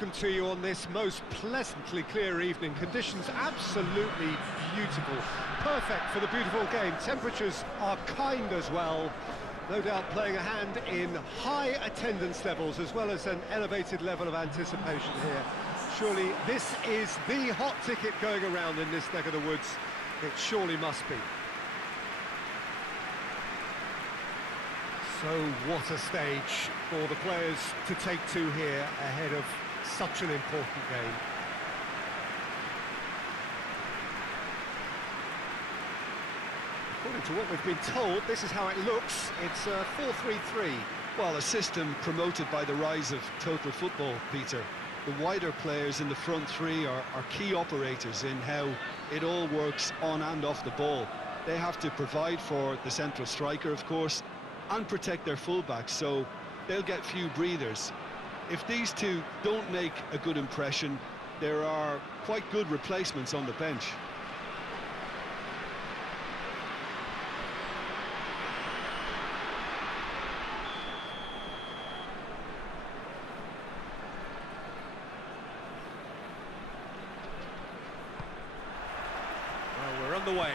Welcome to you on this most pleasantly clear evening. Conditions absolutely beautiful, perfect for the beautiful game. Temperatures are kind as well, no doubt playing a hand in high attendance levels as well as an elevated level of anticipation here. Surely this is the hot ticket going around in this neck of the woods. It surely must be. So what a stage for the players to take to here ahead of such an important game. According to what we've been told, this is how it looks. It's a 4-3-3. Well, a system promoted by the rise of total football, Peter. The wider players in the front three are key operators in how it all works on and off the ball. They have to provide for the central striker, of course, and protect their fullbacks, so they'll get few breathers. If these two don't make a good impression, there are quite good replacements on the bench. Well, we're on the way.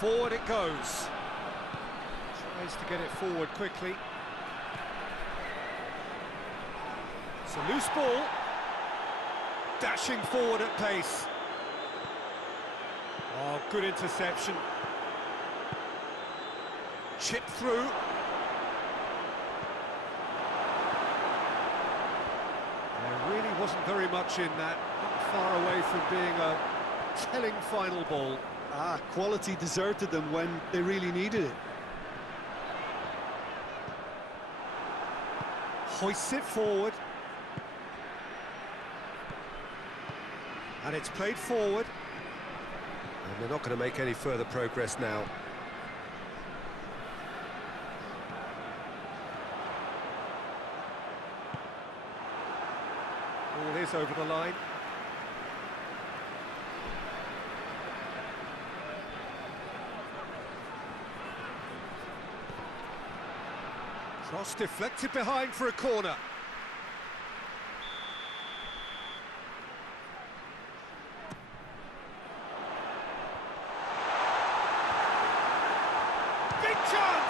Forward it goes. Tries to get it forward quickly. It's a loose ball. Dashing forward at pace. Oh, good interception. Chip through. There really wasn't very much in that. Not far away from being a telling final ball. Quality deserted them when they really needed it. Hoists it forward. And it's played forward. And they're not going to make any further progress now. Ball is over the line. Cross deflected behind for a corner. Big chance!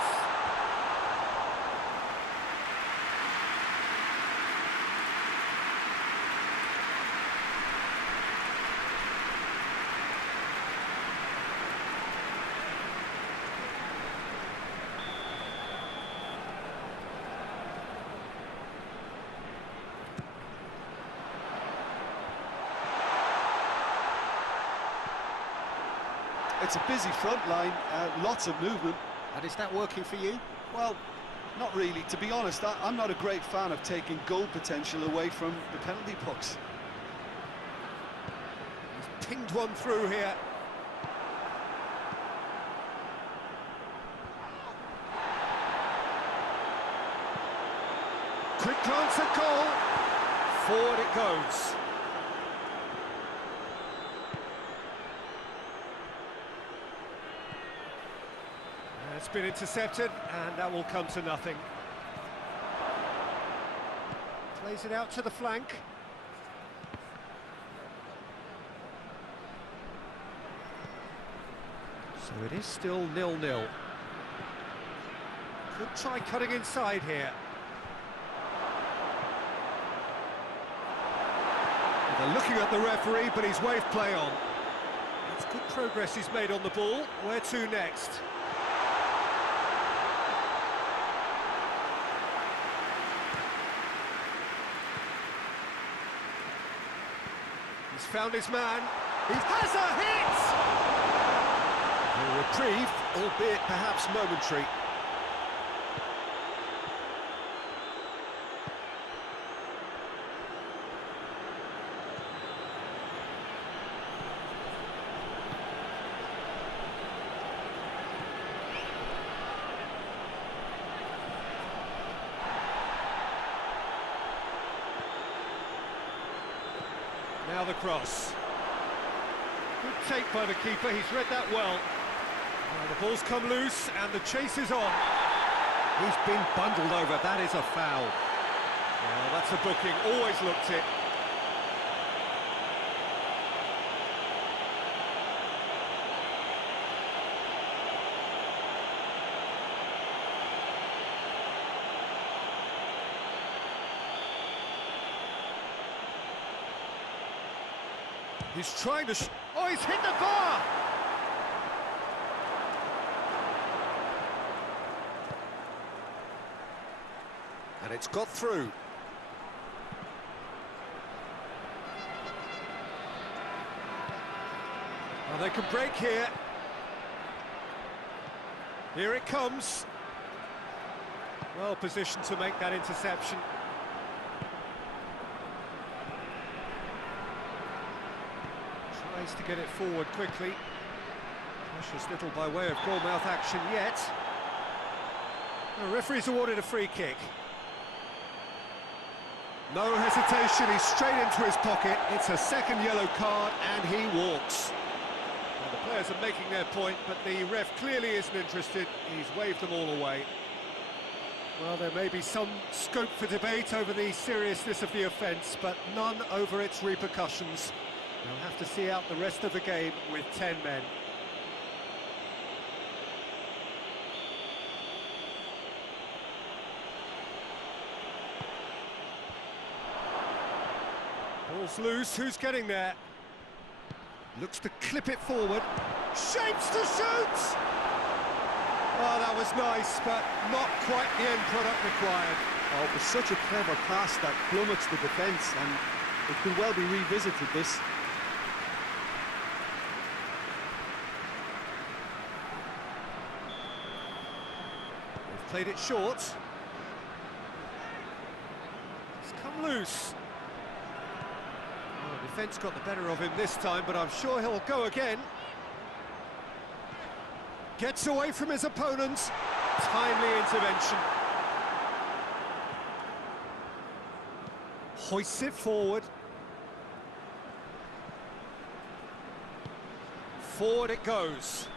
It's a busy front line, lots of movement. And is that working for you? Well, not really. To be honest, I'm not a great fan of taking goal potential away from the penalty pucks. He's pinged one through here. Quick glance at goal. Forward it goes. It's been intercepted, and that will come to nothing. Plays it out to the flank. So it is still 0-0. Could try cutting inside here. They're looking at the referee, but he's waved play on. It's good progress he's made on the ball. Where to next? He's found his man. He has a hit! A reprieve, albeit perhaps momentary. Now Now the cross. Good take by the keeper, he's read that well. Now the ball's come loose and the chase is on. He's been bundled over, that is a foul. Well, that's a booking, always looked it. He's trying to... Oh, he's hit the bar! And it's got through. Well, they can break here. Here it comes. Well positioned to make that interception. Tries to get it forward quickly. Precious little by way of goal-mouth action yet. The referee's awarded a free kick. No hesitation, he's straight into his pocket. It's a second yellow card and he walks. Well, the players are making their point, but the ref clearly isn't interested. He's waved them all away. Well, there may be some scope for debate over the seriousness of the offence, but none over its repercussions. They'll have to see out the rest of the game with 10 men. Ball's loose, who's getting there? Looks to clip it forward. Shapes to shoot! Oh, that was nice, but not quite the end product required. Oh, it was such a clever pass that plummets the defence, and it could well be revisited, this. They've played it short. It's come loose. The defence got the better of him this time, but I'm sure he'll go again. Gets away from his opponent. Timely intervention. Hoists it forward. Forward it goes.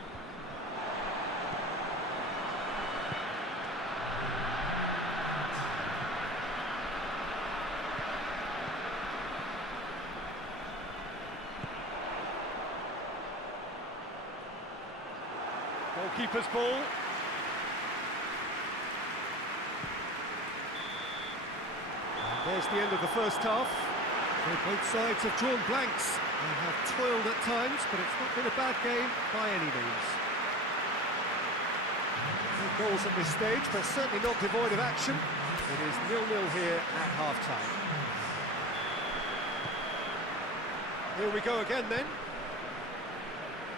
Goalkeeper's ball. And there's the end of the first half. So both sides have drawn blanks. They have toiled at times, but it's not been a bad game by any means. No goals at this stage, but certainly not devoid of action. It is 0-0 here at half-time. Here we go again then.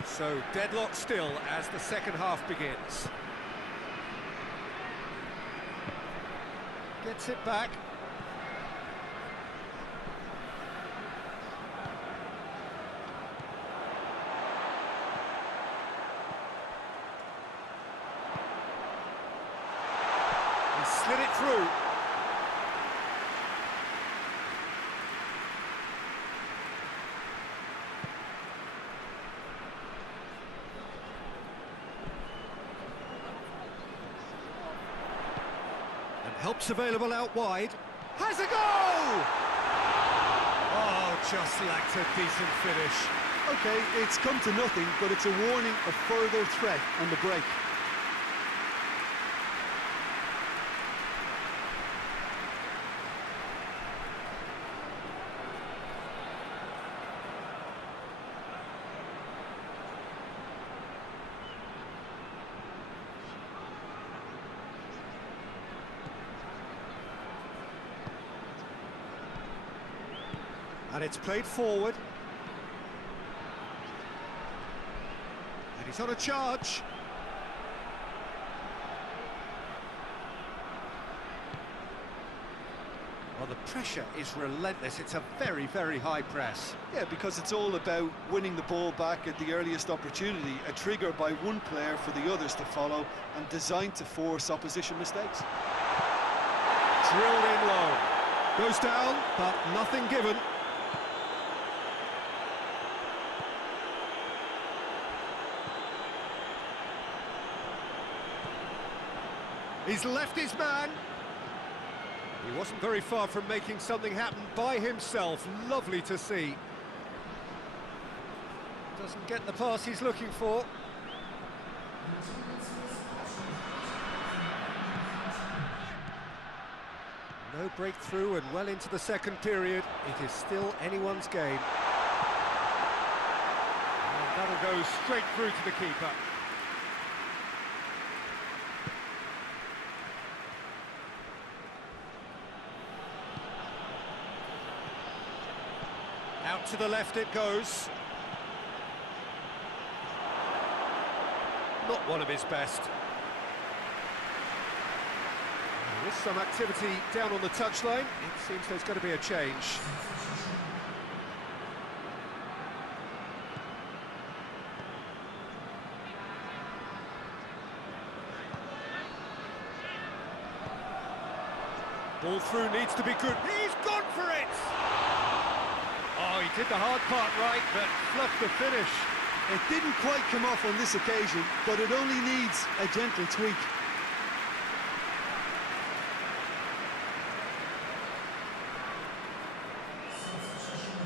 So, deadlock still as the second half begins. Gets it back. He slid it through. Helps available out wide. Has a goal! Oh, just lacked a decent finish. OK, it's come to nothing, but it's a warning of further threat on the break. And it's played forward. And he's on a charge. Well, the pressure is relentless. It's a very, very high press. Yeah, because it's all about winning the ball back at the earliest opportunity, a trigger by one player for the others to follow, and designed to force opposition mistakes. Drilled in low. Goes down, but nothing given. He's left his man. He wasn't very far from making something happen by himself. Lovely to see. Doesn't get the pass he's looking for. No breakthrough and well into the second period. It is still anyone's game. And that'll go straight through to the keeper. Out to the left it goes. Not one of his best. There is some activity down on the touchline. It seems there's going to be a change. Ball through needs to be good. He's gone for it! Oh, he did the hard part right, but fluffed the finish. It didn't quite come off on this occasion, but it only needs a gentle tweak.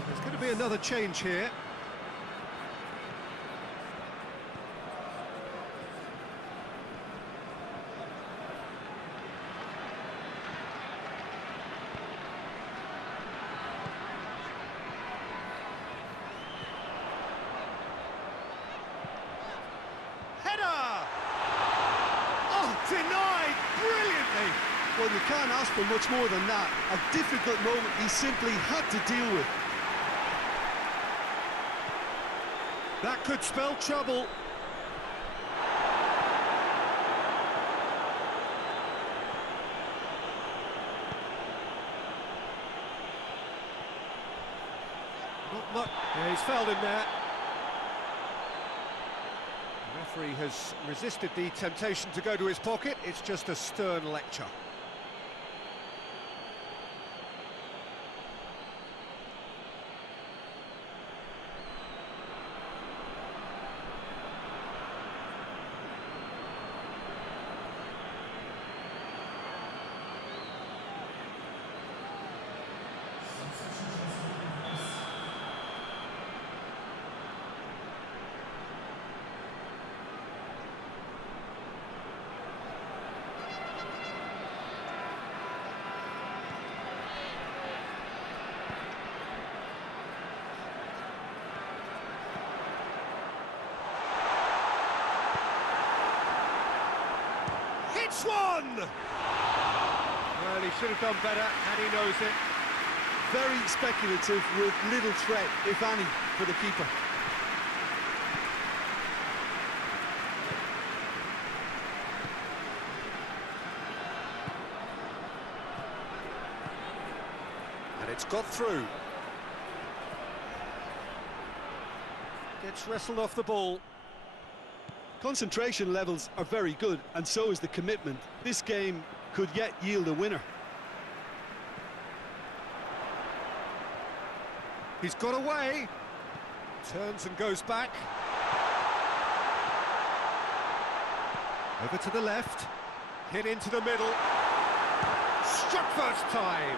There's going to be another change here. Denied brilliantly. Well, you can't ask for much more than that. A difficult moment he simply had to deal with. That could spell trouble. Not much. Yeah, he's fouled him there. The referee has resisted the temptation to go to his pocket. It's just a stern lecture. One! Well, he should have done better, and he knows it. Very speculative with little threat, if any, for the keeper. And it's got through. Gets wrestled off the ball. Concentration levels are very good, and so is the commitment. This game could yet yield a winner. He's got away. Turns and goes back. Over to the left. Hit into the middle. Struck first time.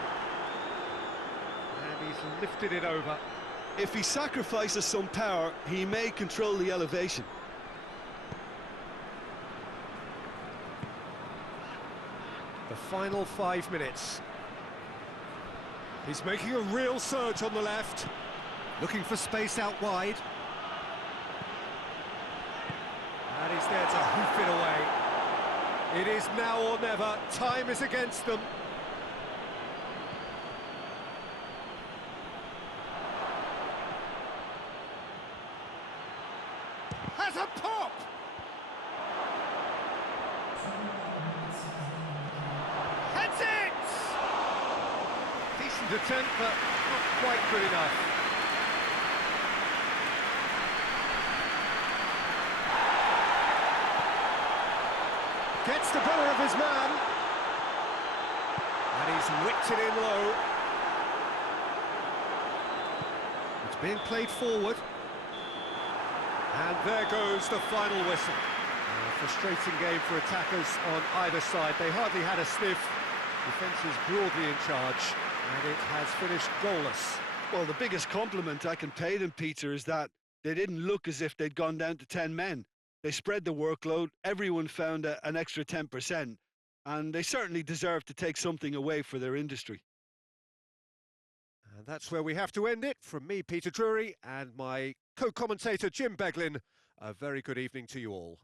And he's lifted it over. If he sacrifices some power, he may control the elevation. The final 5 minutes. He's making a real surge on the left. Looking for space out wide. And he's there to hoof it away. It is now or never. Time is against them. Has a pop! Heads it! Decent attempt, but not quite good enough. Gets the better of his man. And he's whipped it in low. It's being played forward. And there goes the final whistle. Frustrating game for attackers on either side. They hardly had a sniff. Defence is broadly in charge, and it has finished goalless. Well, the biggest compliment I can pay them, Peter, is that they didn't look as if they'd gone down to 10 men. They spread the workload, everyone found an extra 10%, and they certainly deserve to take something away for their industry. And that's where we have to end it. From me, Peter Drury, and my co-commentator, Jim Beglin, a very good evening to you all.